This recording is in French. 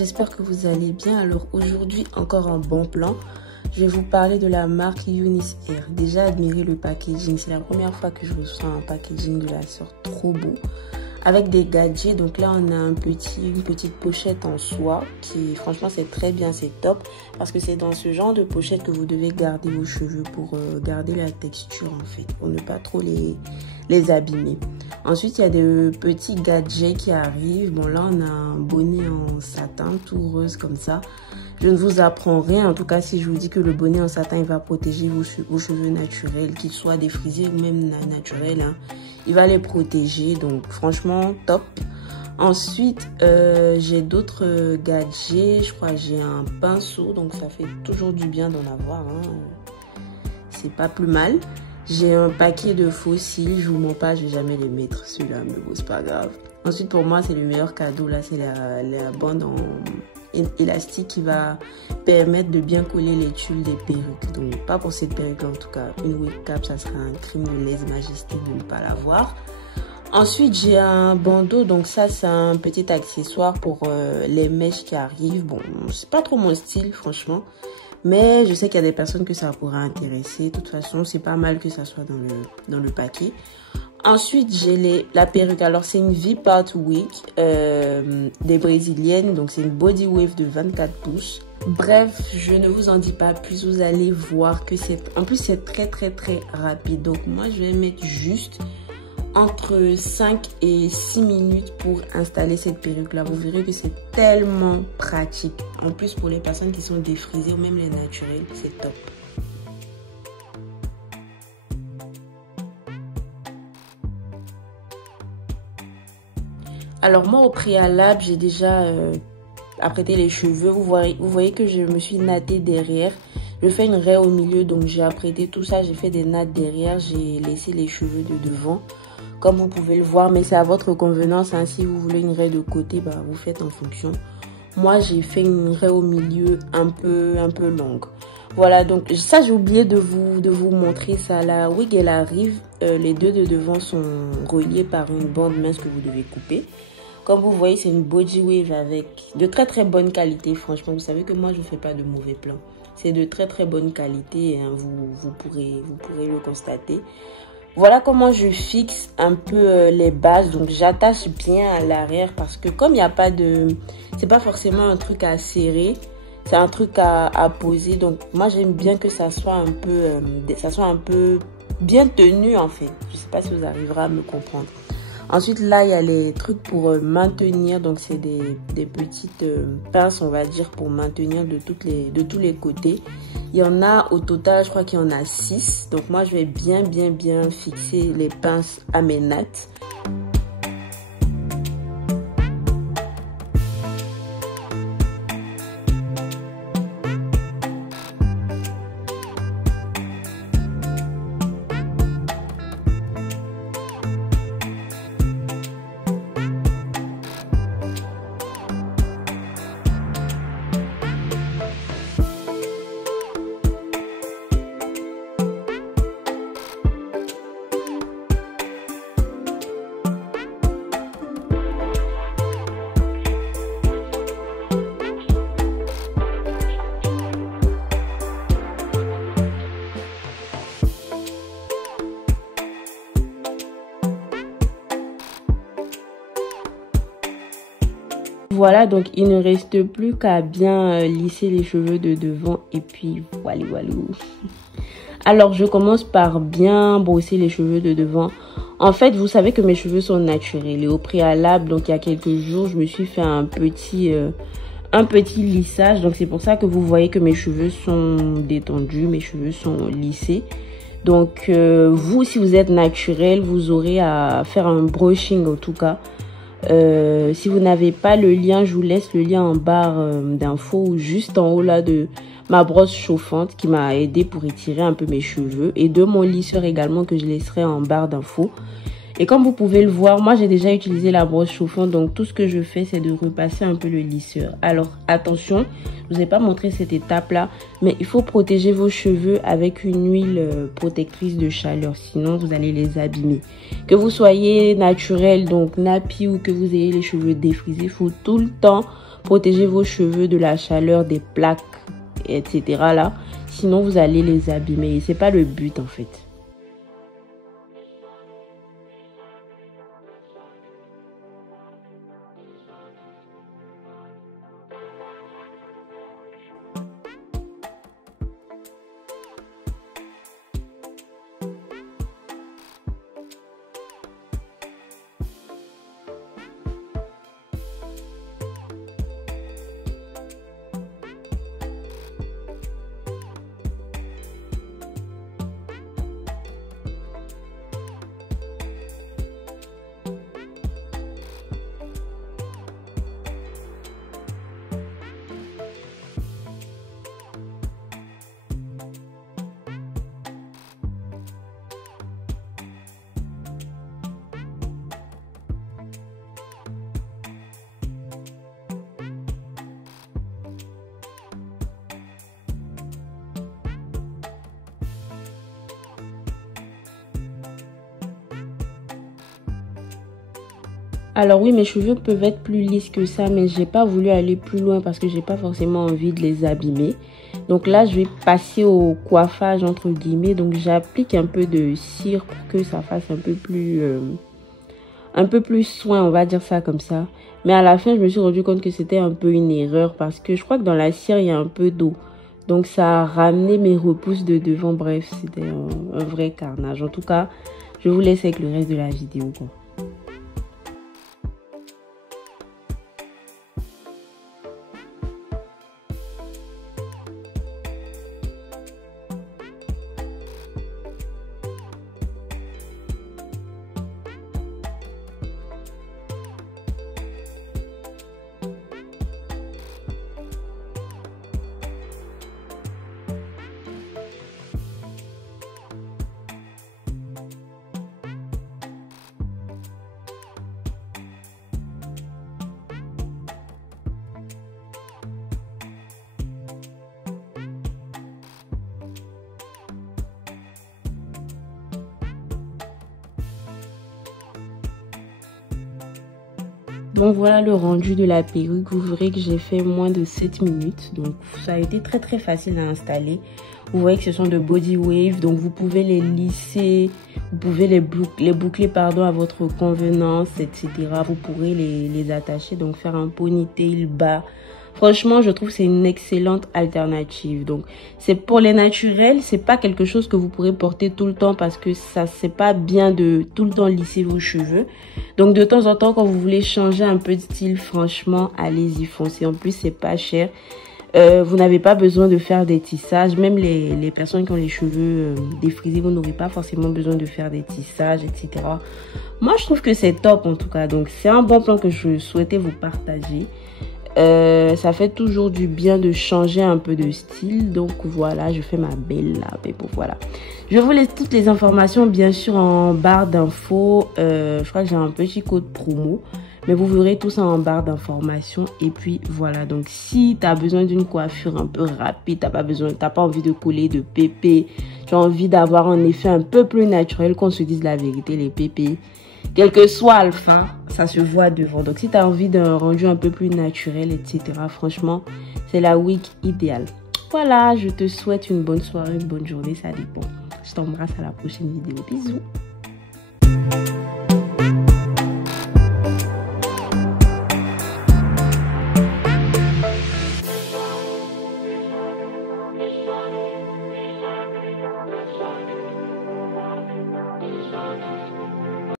j'espère que vous allez bien. Alors aujourd'hui, encore un bon plan. Je vais vous parler de la marque Eunice Air. Déjà, admirez le packaging. C'est la première fois que je reçois un packaging de la sorte, trop beau. Avec des gadgets. Donc là, on a une petite pochette en soie qui, franchement, c'est très bien, c'est top. Parce que c'est dans ce genre de pochette que vous devez garder vos cheveux pour garder la texture, en fait. Pour ne pas trop les abîmer. Ensuite, il y a des petits gadgets qui arrivent. Bon, là, on a un bonnet en satin, tout rose comme ça. Je ne vous apprends rien, en tout cas, si je vous dis que le bonnet en satin, il va protéger vos cheveux naturels, qu'ils soient défrisés ou même naturels. Hein. Il va les protéger, donc franchement, top. Ensuite, j'ai d'autres gadgets. Je crois que j'ai un pinceau, donc ça fait toujours du bien d'en avoir. Hein. C'est pas plus mal. J'ai un paquet de faux cils, je vous mens pas, je vais jamais les mettre. Celui-là, mais bon, c'est pas grave. Ensuite, pour moi, c'est le meilleur cadeau. Là, c'est la bande en élastique qui va permettre de bien coller les tuiles des perruques. Donc, pas pour cette perruque en tout cas. Une wig cap, ça sera un crime de lèse-majesté de ne pas l'avoir. Ensuite, j'ai un bandeau. Donc, ça, c'est un petit accessoire pour les mèches qui arrivent. Bon, c'est pas trop mon style, franchement. Mais je sais qu'il y a des personnes que ça pourra intéresser. De toute façon, c'est pas mal que ça soit dans le paquet. Ensuite, j'ai la perruque. Alors, c'est une V-Part Wig des Brésiliennes. Donc, c'est une body wave de 24 pouces. Bref, je ne vous en dis pas plus. Vous allez voir que en plus, c'est très rapide. Donc, moi, je vais mettre juste entre 5 et 6 minutes pour installer cette perruque là. Vous verrez que c'est tellement pratique. En plus, pour les personnes qui sont défrisées ou même les naturelles, c'est top. Alors moi, au préalable, j'ai déjà apprêté les cheveux. Vous voyez que je me suis nattée derrière. Je fais une raie au milieu, donc j'ai apprêté tout ça. J'ai fait des nattes derrière. J'ai laissé les cheveux de devant, comme vous pouvez le voir. Mais c'est à votre convenance. Hein. Si vous voulez une raie de côté, bah, vous faites en fonction. Moi, j'ai fait une raie au milieu un peu longue. Voilà, donc ça, j'ai oublié de vous montrer ça. La wig, elle arrive. Les deux de devant sont reliés par une bande mince que vous devez couper. Comme vous voyez, c'est une body wave avec de très bonne qualité. Franchement, vous savez que moi, je ne fais pas de mauvais plans. C'est de très bonne qualité. Hein. Vous pourrez le constater. Voilà comment je fixe un peu les bases. Donc, j'attache bien à l'arrière parce que comme il n'y a pas de... C'est pas forcément un truc à serrer. C'est un truc à poser. Donc, moi, j'aime bien que ça soit un peu bien tenu, en fait. Je ne sais pas si vous arriverez à me comprendre. Ensuite, là, il y a les trucs pour maintenir. Donc, c'est des petites pinces, on va dire, pour maintenir de tous les côtés. Il y en a au total, je crois qu'il y en a 6. Donc, moi, je vais bien fixer les pinces à mes nattes. Voilà, donc il ne reste plus qu'à bien lisser les cheveux de devant et puis voilà. Alors, je commence par bien brosser les cheveux de devant. En fait, vous savez que mes cheveux sont naturels et au préalable, donc il y a quelques jours, je me suis fait un petit lissage. Donc, c'est pour ça que vous voyez que mes cheveux sont détendus, mes cheveux sont lissés. Donc, vous, si vous êtes naturel, vous aurez à faire un brushing en tout cas. Si vous n'avez pas le lien, je vous laisse le lien en barre d'infos ou juste en haut là de ma brosse chauffante qui m'a aidé pour étirer un peu mes cheveux et de mon lisseur également que je laisserai en barre d'infos. Et comme vous pouvez le voir, moi j'ai déjà utilisé la brosse chauffante, donc tout ce que je fais c'est de repasser un peu le lisseur. Alors attention, je vous ai pas montré cette étape là, mais il faut protéger vos cheveux avec une huile protectrice de chaleur, sinon vous allez les abîmer. Que vous soyez naturel, donc nappy, ou que vous ayez les cheveux défrisés, il faut tout le temps protéger vos cheveux de la chaleur, des plaques, etc. là, sinon vous allez les abîmer et c'est pas le but en fait. Alors oui, mes cheveux peuvent être plus lisses que ça, mais j'ai pas voulu aller plus loin parce que j'ai pas forcément envie de les abîmer. Donc là, je vais passer au coiffage entre guillemets. Donc j'applique un peu de cire pour que ça fasse un peu plus soin, on va dire ça comme ça. Mais à la fin, je me suis rendu compte que c'était un peu une erreur parce que je crois que dans la cire, il y a un peu d'eau. Donc ça a ramené mes repousses de devant. Bref, c'était un vrai carnage. En tout cas, je vous laisse avec le reste de la vidéo, quoi. Donc voilà le rendu de la perruque. Vous verrez que j'ai fait moins de 7 minutes. Donc ça a été très facile à installer. Vous voyez que ce sont de body wave. Donc vous pouvez les lisser. Vous pouvez les boucler pardon, à votre convenance, etc. Vous pourrez les attacher. Donc faire un ponytail bas. Franchement, je trouve que c'est une excellente alternative. Donc, c'est pour les naturels, c'est pas quelque chose que vous pourrez porter tout le temps parce que ça, c'est pas bien de tout le temps lisser vos cheveux. Donc, de temps en temps, quand vous voulez changer un peu de style, franchement, allez-y, foncez. En plus, c'est pas cher. Vous n'avez pas besoin de faire des tissages. Même les personnes qui ont les cheveux défrisés, vous n'aurez pas forcément besoin de faire des tissages, etc. Moi, je trouve que c'est top en tout cas. Donc, c'est un bon plan que je souhaitais vous partager. Ça fait toujours du bien de changer un peu de style. Donc voilà, je fais ma belle là. Mais bon, voilà. Je vous laisse toutes les informations bien sûr en barre d'infos. Je crois que j'ai un petit code promo. Mais vous verrez tout ça en barre d'informations. Et puis voilà. Donc si tu as besoin d'une coiffure un peu rapide, t'as pas envie de coller de pépé, tu as envie d'avoir un effet un peu plus naturel, qu'on se dise la vérité, les pépés, quel que soit le fin, ça se voit devant. Donc si tu as envie d'un rendu un peu plus naturel, etc., franchement, c'est la wig idéale. Voilà, je te souhaite une bonne soirée, une bonne journée, ça dépend. Je t'embrasse, à la prochaine vidéo. Bisous.